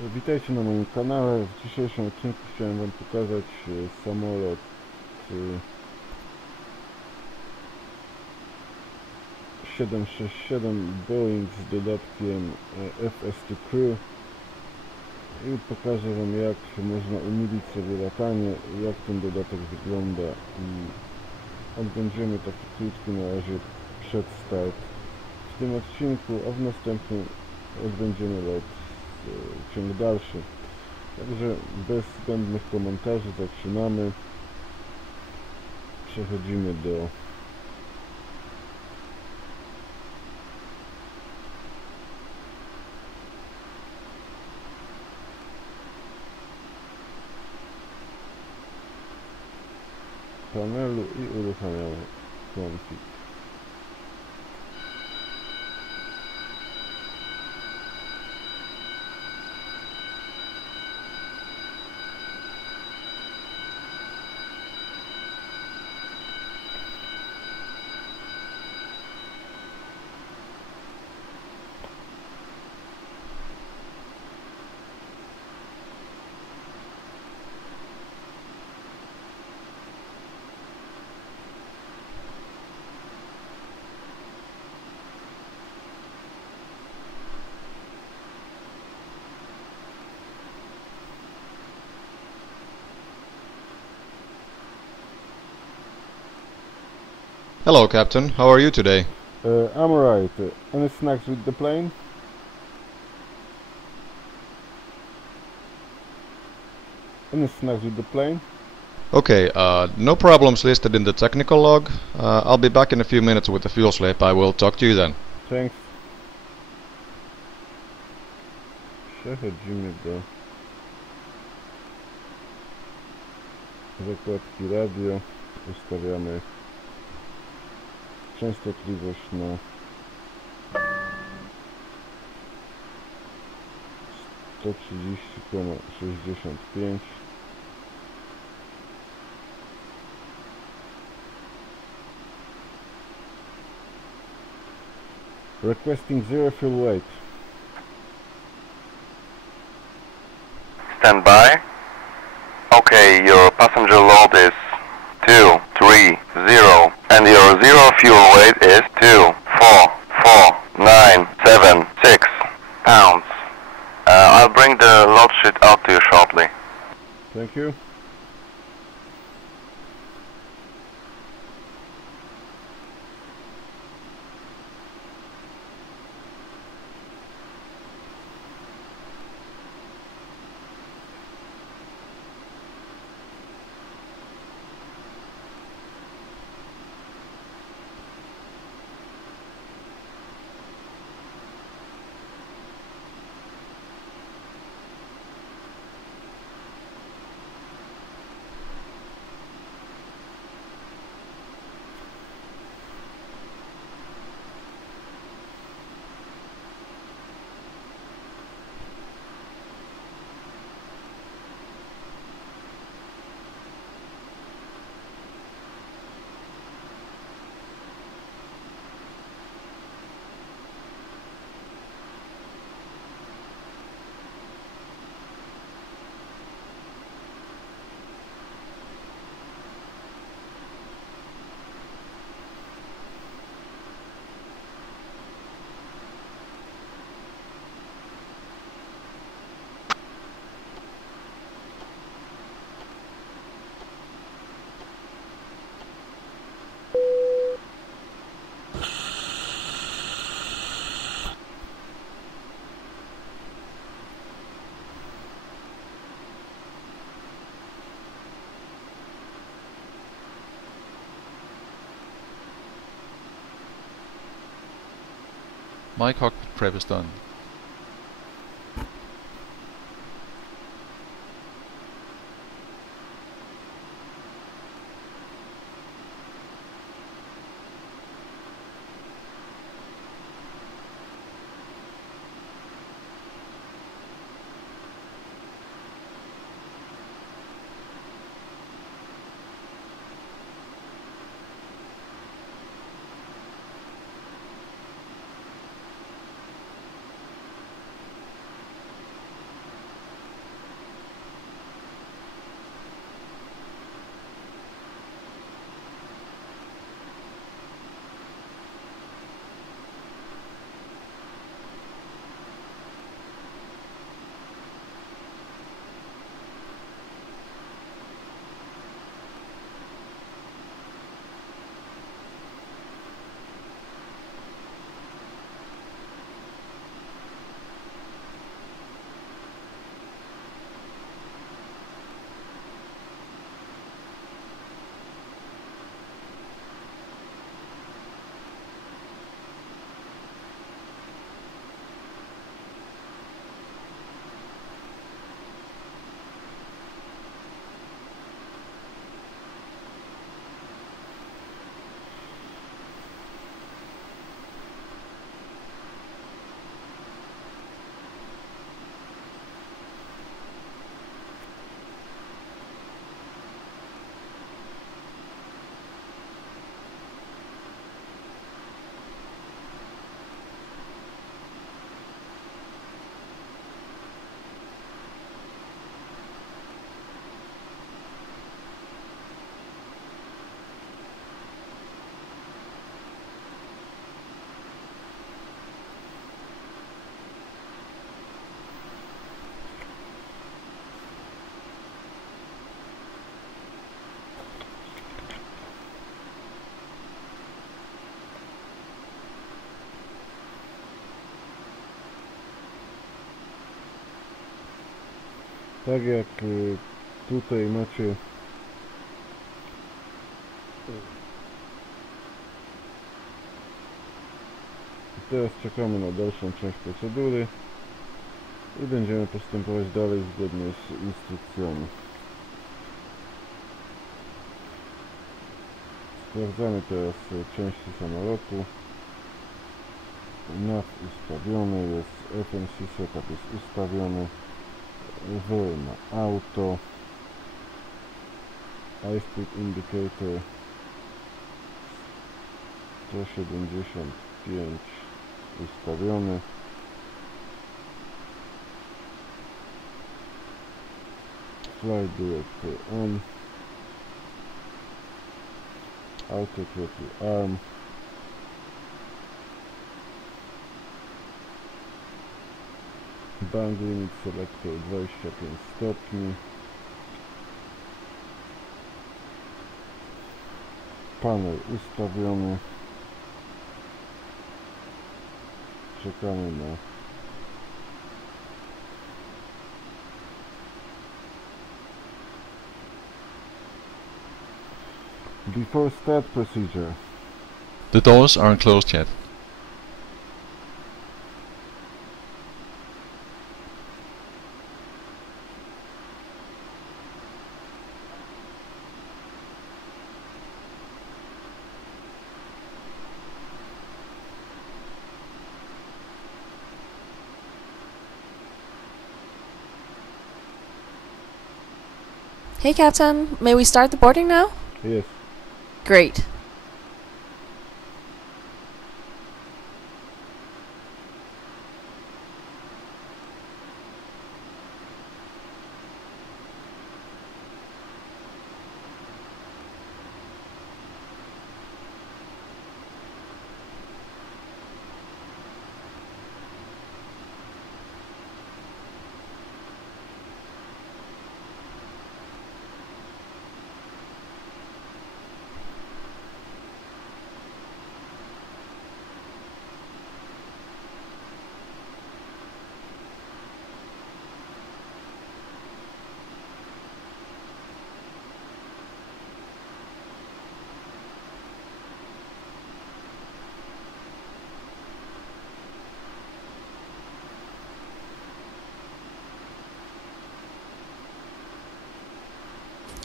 Witajcie na moim kanale. W dzisiejszym odcinku chciałem Wam pokazać samolot y, 767 Boeing z dodatkiem FS2 Crew i pokażę Wam, jak można umilić sobie latanie, jak ten dodatek wygląda, i odbędziemy taki krótki na razie przedstart w tym odcinku, a w następnym odbędziemy lot ciąg dalszy. Także bez zbędnych komentarzy zaczynamy. Przechodzimy do panelu i uruchamiamy config. Hello, Captain. How are you today? I'm alright. Any snacks with the plane? Any snacks with the plane? Okay, no problems listed in the technical log. I'll be back in a few minutes with the fuel slip. I will talk to you then. Thanks. Przechodzimy do zakładki radio. Ustawiamy częstotliwość na 130,65. Requesting 0 fuel weight. Stand by. Okay, your passenger load is 230 and your zero fuel weight is 244,976 pounds. I'll bring the load sheet out to you shortly. Thank you. My cockpit prep is done. Tak jak tutaj macie teraz czekamy na dalszą część procedury i będziemy postępować dalej zgodnie z instrukcjami. Sprawdzamy teraz części samolotu. NAV ustawiony jest, FMC setup jest ustawiony, W na auto, iSpeed indicator 175 ustawiony, Flight director on, auto throttle arm, bank limit selector 25 stopni, panel ustawiony, czekamy na before start procedure. The doors aren't closed yet. Hey, Captain. May we start the boarding now? Yes. Great.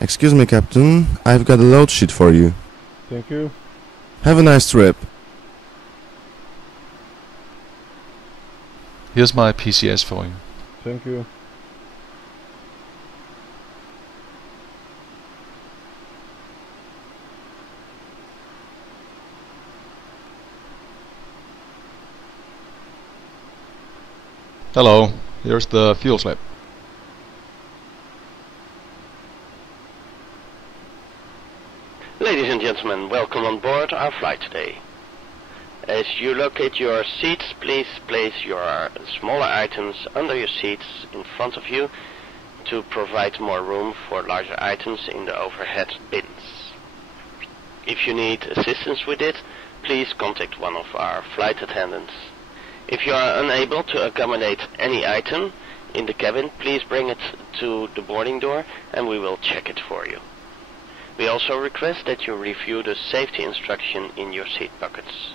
Excuse me, Captain. I've got a load sheet for you. Thank you. Have a nice trip. Here's my PCS for you. Thank you. Hello, here's the fuel slip. Ladies and gentlemen, welcome on board our flight today. As you locate your seats, please place your smaller items under your seats in front of you to provide more room for larger items in the overhead bins. If you need assistance with it, please contact one of our flight attendants. If you are unable to accommodate any item in the cabin, please bring it to the boarding door and we will check it for you. We also request that you review the safety instruction in your seat pockets.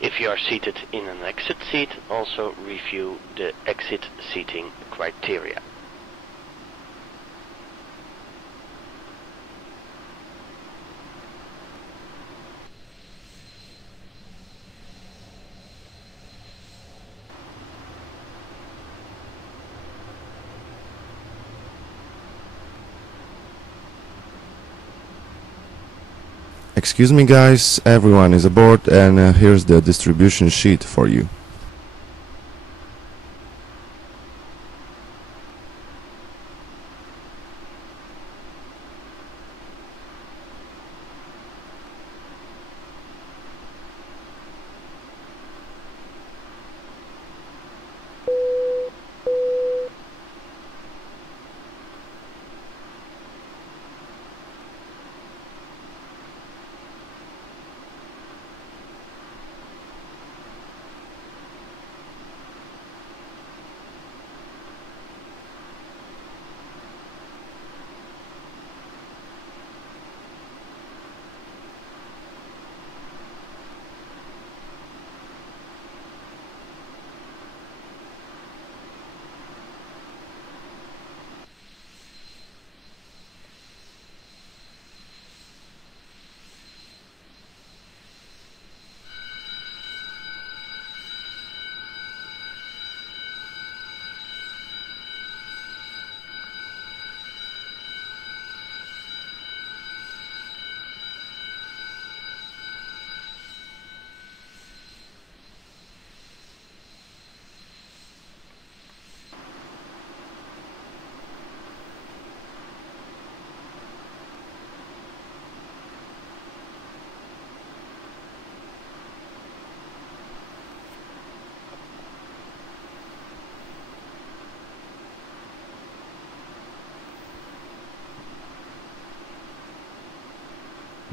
If you are seated in an exit seat, also review the exit seating criteria. Excuse me, guys. Everyone is aboard, and here's the distribution sheet for you.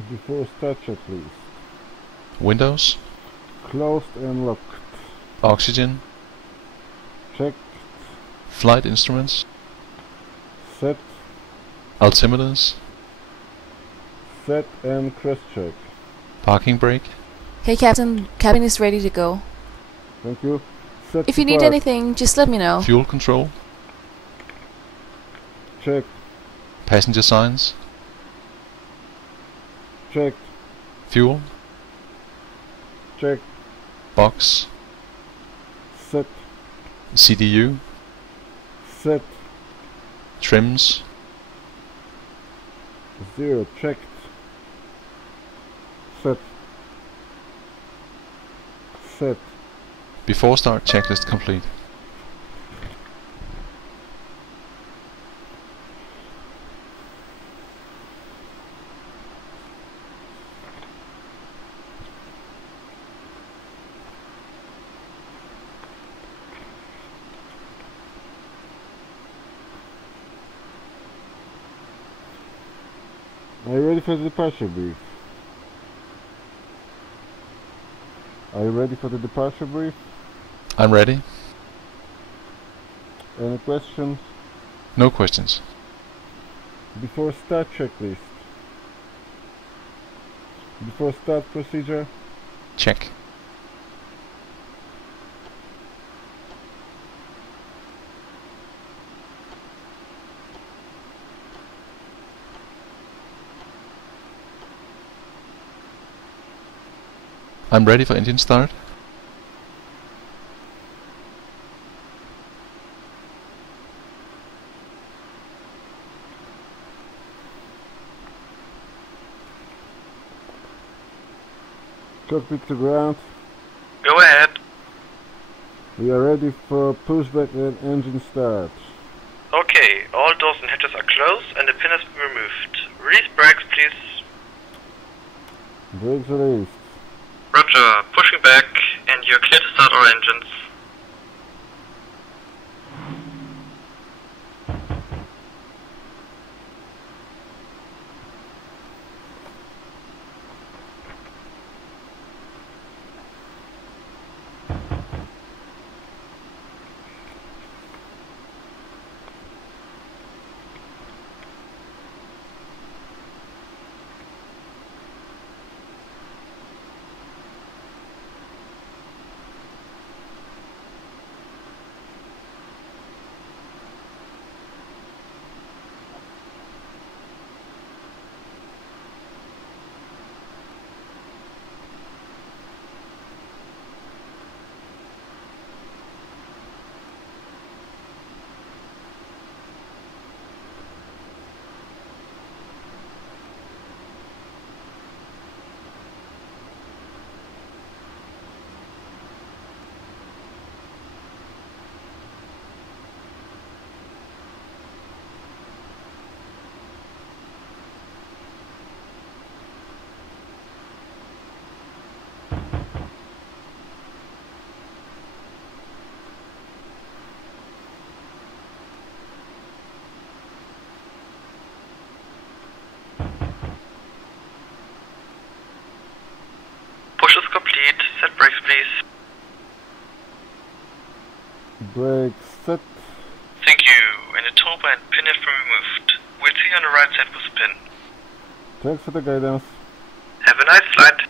Before start checklist. Windows. Closed and locked. Oxygen. Checked. Flight instruments. Set. Altimeters. Set and cross check. Parking brake. Hey Captain, cabin is ready to go. Thank you. Set If you need park. anything, just let me know. Fuel control. Checked. Passenger signs. Checked. Fuel. Checked. Box. Set. CDU. Set. Trims. 0. Checked. Set. Set. Before start checklist complete. Are you ready for the departure brief? Are you ready for the departure brief? I'm ready. Any questions? No questions. Before start checklist. Before start procedure. Check. I'm ready for engine start. Cockpit to ground. Go ahead. We are ready for pushback and engine start. Okay, all doors and hatches are closed and the pin has been removed. Release brakes, please. Brakes released. Roger, pushing back, and you're clear to start our engines. Push is complete. Set brakes, please. Brakes set. Thank you. And the turbo and pin have been removed. We'll see you on the right side with the pin. Thanks for the guidance. Have a nice flight.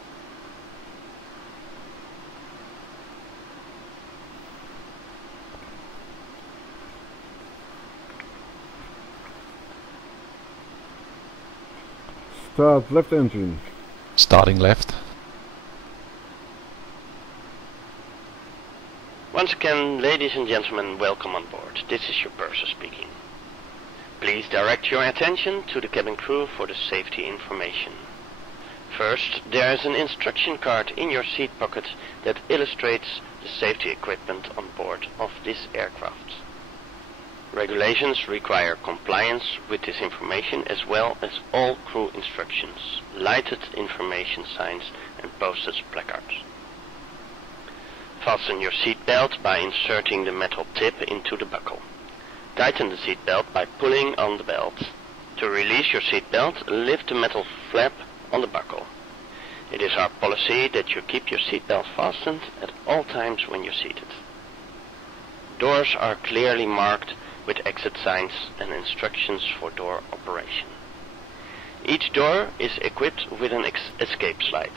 Start left engine. Starting left. Once again, ladies and gentlemen, welcome on board. This is your purser speaking. Please direct your attention to the cabin crew for the safety information. First, there is an instruction card in your seat pocket that illustrates the safety equipment on board of this aircraft. Regulations require compliance with this information as well as all crew instructions, lighted information signs and posted placards. Fasten your seat belt by inserting the metal tip into the buckle. Tighten the seat belt by pulling on the belt. To release your seat belt, lift the metal flap on the buckle. It is our policy that you keep your seatbelt fastened at all times when you're seated. Doors are clearly marked with exit signs and instructions for door operation. Each door is equipped with an escape slide.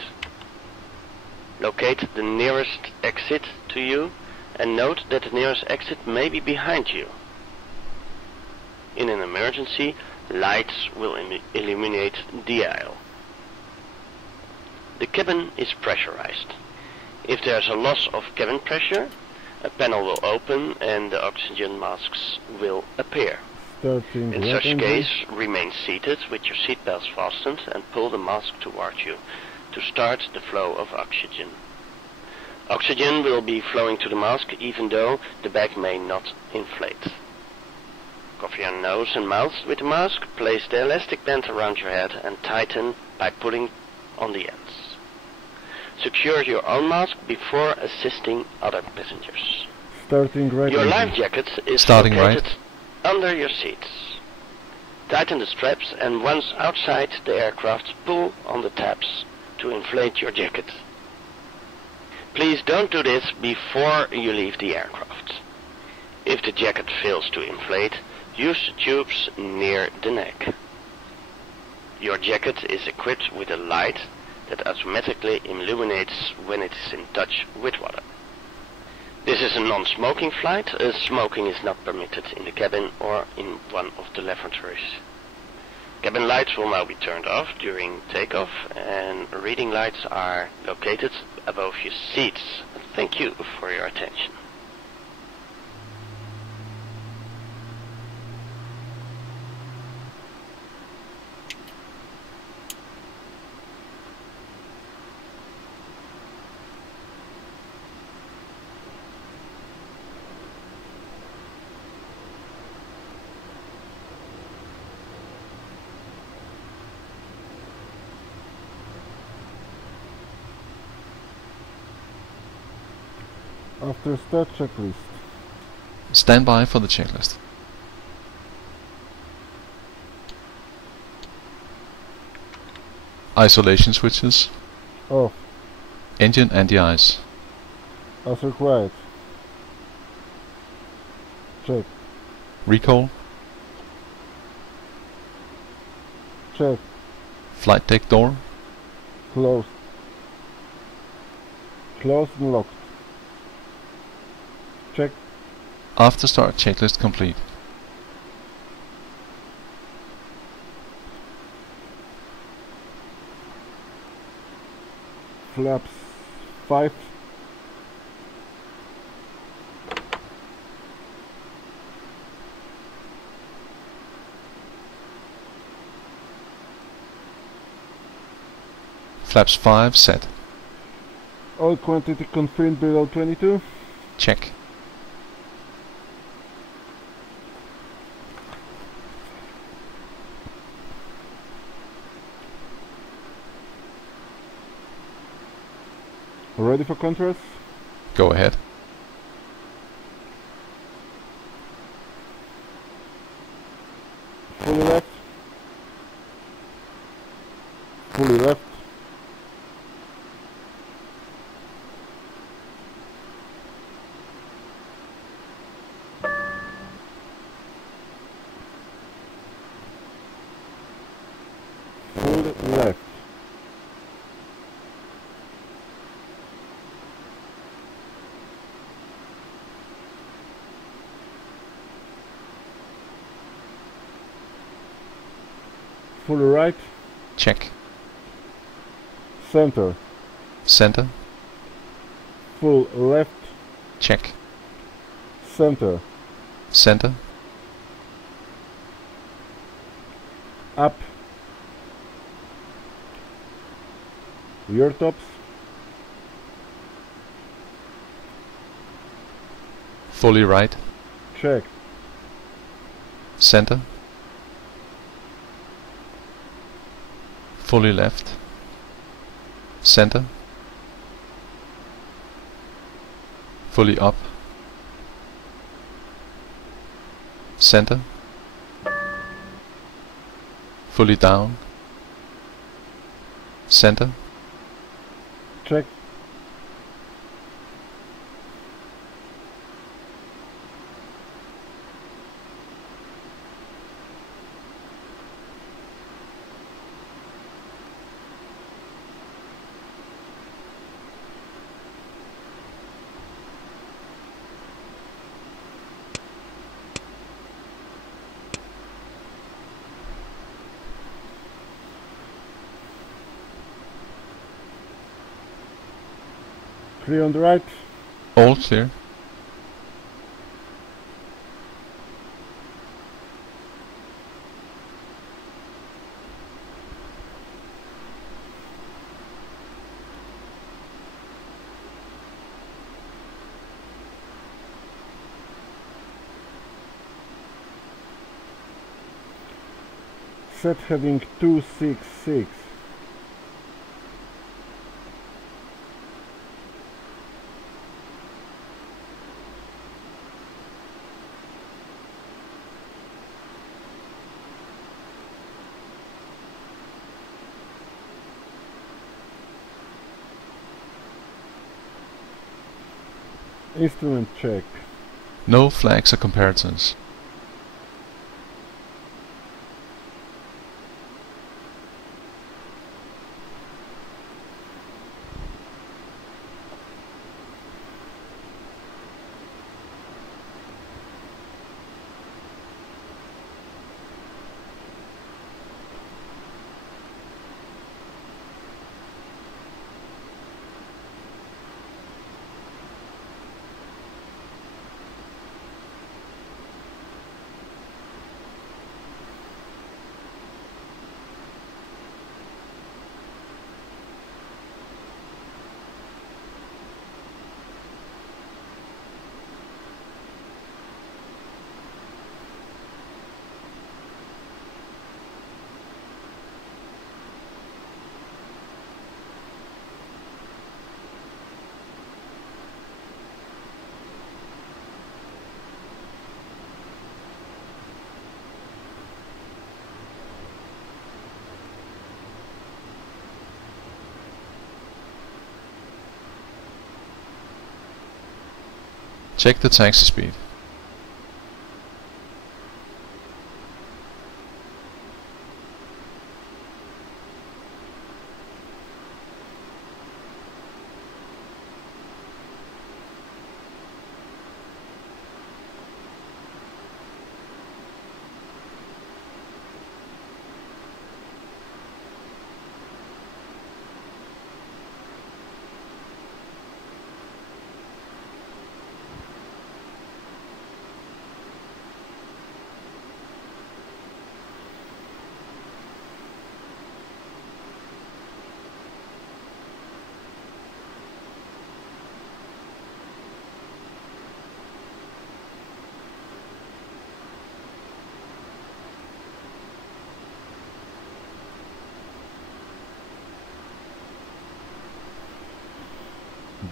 Locate the nearest exit to you and note that the nearest exit may be behind you. In an emergency, lights will illuminate the aisle. The cabin is pressurized. If there is a loss of cabin pressure, a panel will open and the oxygen masks will appear. In such case, remain seated with your seatbelts fastened and pull the mask towards you to start the flow of oxygen. Oxygen will be flowing to the mask even though the bag may not inflate. Cover your nose and mouth with the mask, place the elastic band around your head and tighten by pulling on the ends. Secure your own mask before assisting other passengers. Your life jacket is located under your seats. Tighten the straps and once outside the aircraft, pull on the tabs to inflate your jacket. Please don't do this before you leave the aircraft. If the jacket fails to inflate, use the tubes near the neck. Your jacket is equipped with a light that automatically illuminates when it is in touch with water. This is a non-smoking flight. Smoking is not permitted in the cabin or in one of the lavatories. Cabin lights will now be turned off during takeoff and reading lights are located above your seats. Thank you for your attention. After start checklist. Stand by for the checklist. Isolation switches. Off. Engine anti-ice. As required. Check. Recall. Check. Flight deck door. Closed. Closed and locked. Check. After start checklist complete. Flaps 5. Flaps 5 set. Oil quantity confirmed below 22. Check. Ready for contrast? Go ahead. Fully left. Fully left. Fully left. Fully right. Check. Center. Center. Full left. Check. Center. Center. Up. Your tops. Fully right. Check. Center. Fully left. Center. Fully up. Center. Center. Check. Clear on the right. All clear. Set heading 266. Instrument check. No flags or comparisons. Check the taxi speed.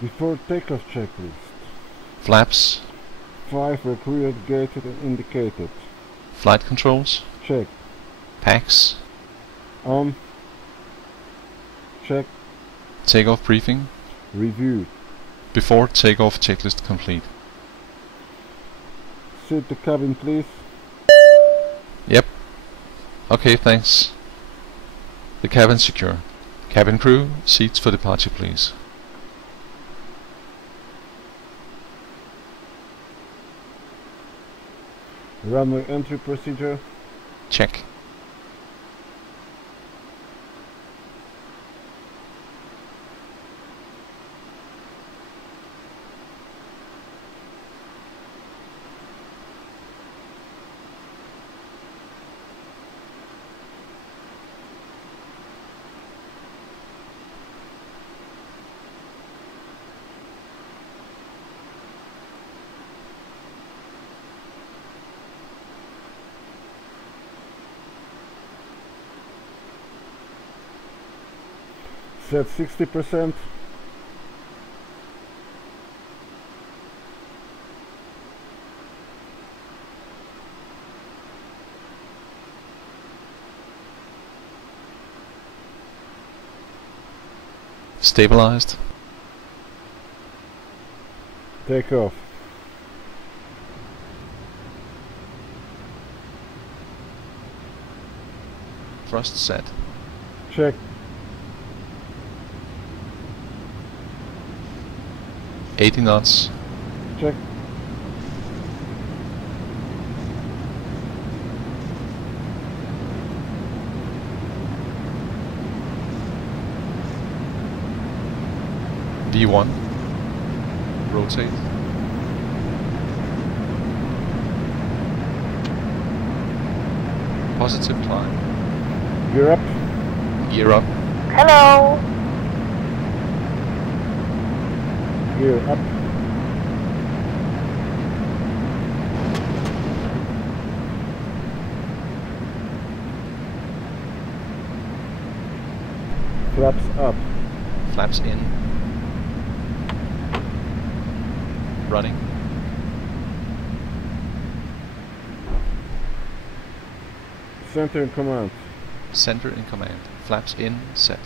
Before takeoff checklist. Flaps. 5 required, gated and indicated. Flight controls. Check. Packs. On. Check. Takeoff briefing. Review. Before takeoff checklist complete. Seat the cabin, please. Yep. Okay, thanks. The cabin secure. Cabin crew, seats for departure please. Runway entry procedure. Check. Set 60%. Stabilized. Take off. Thrust set. Check. 80 knots. Check. V1. Rotate. Positive climb. Gear up. Gear up. Hello. Gear up. Flaps up. Flaps in. Running. Center in command. Center in command. Flaps in, set.